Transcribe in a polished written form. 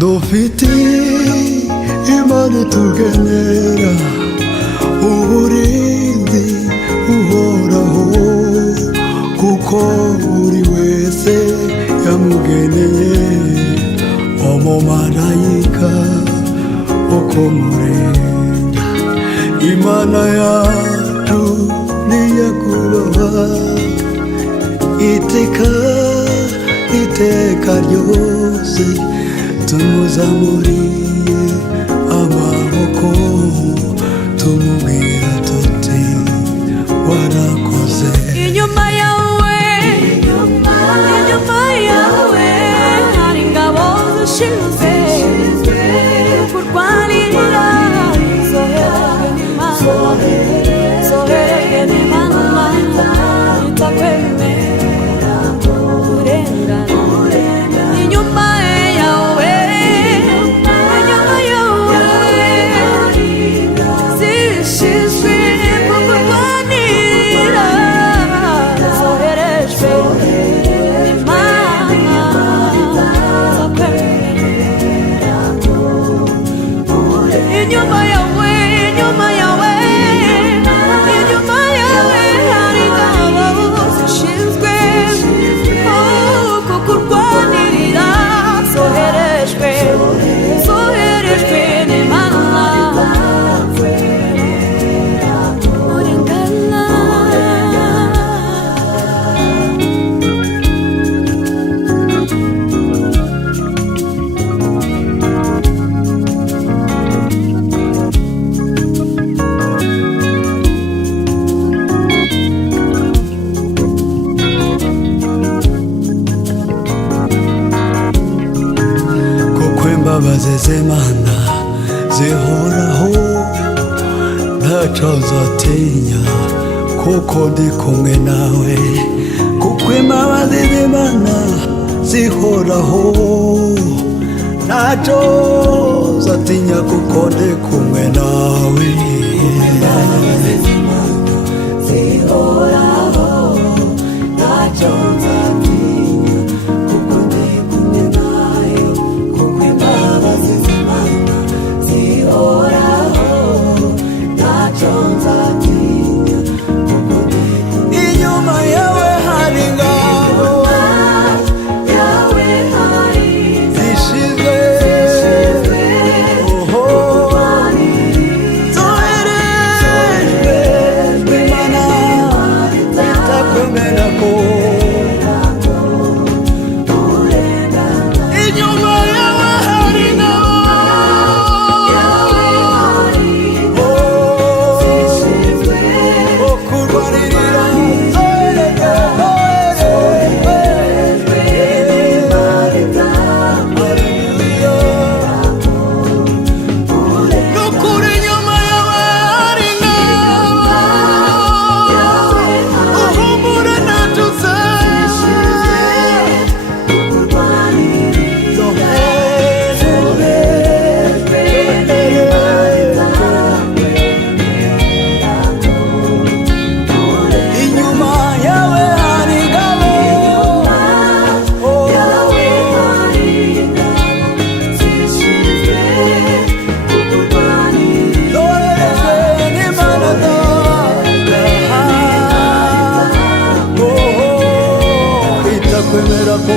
dufite Imana itugenera uburinzi uhoraho, kuko buri wese yamugeneye umumarayika wo kumurinda. Imana yacu niyakubahwa iteka ryose, tumuzamuriye amaboko tumubwira tuti warakoze. Inyuma yawe hari ingabo zishinzwe kurwanirira, zoherejwe n'Imana itakwemera kurengana. Inyuma yawe zishinzwe kurwanirira, zoherejwe n'Imana itakwemera. Inyuma yawe hari ingabo zishinzwe kukurwanirira, zoherejwe n'Imana urengana. Imbabazi z'Imana zihoraho, ntacyo nzatinya kuko ndi kumwe nawe. Kuko imbabazi z'Imana zihoraho, ntacyo nzatinya kuko ndi kumwe nawe. Imbabazi z'Imana zihoraho, ntacyo nzatinya kuko ndi kumwe nawe. Kuko imbabazi z'Imana zihoraho, ntacyo nzatinya kuko ndi kumwe. Inyuma yawe hari ingabo zishinzwe zoherejwe n'Imana itakwemera ko. Inyuma yawe hari ingabo kurwanirira, n'ukuri inyuma yawe hari ingabo, uhumura ntacyo inyuma yawe hari ingabo zoherejwe n'Imana itakwemera ko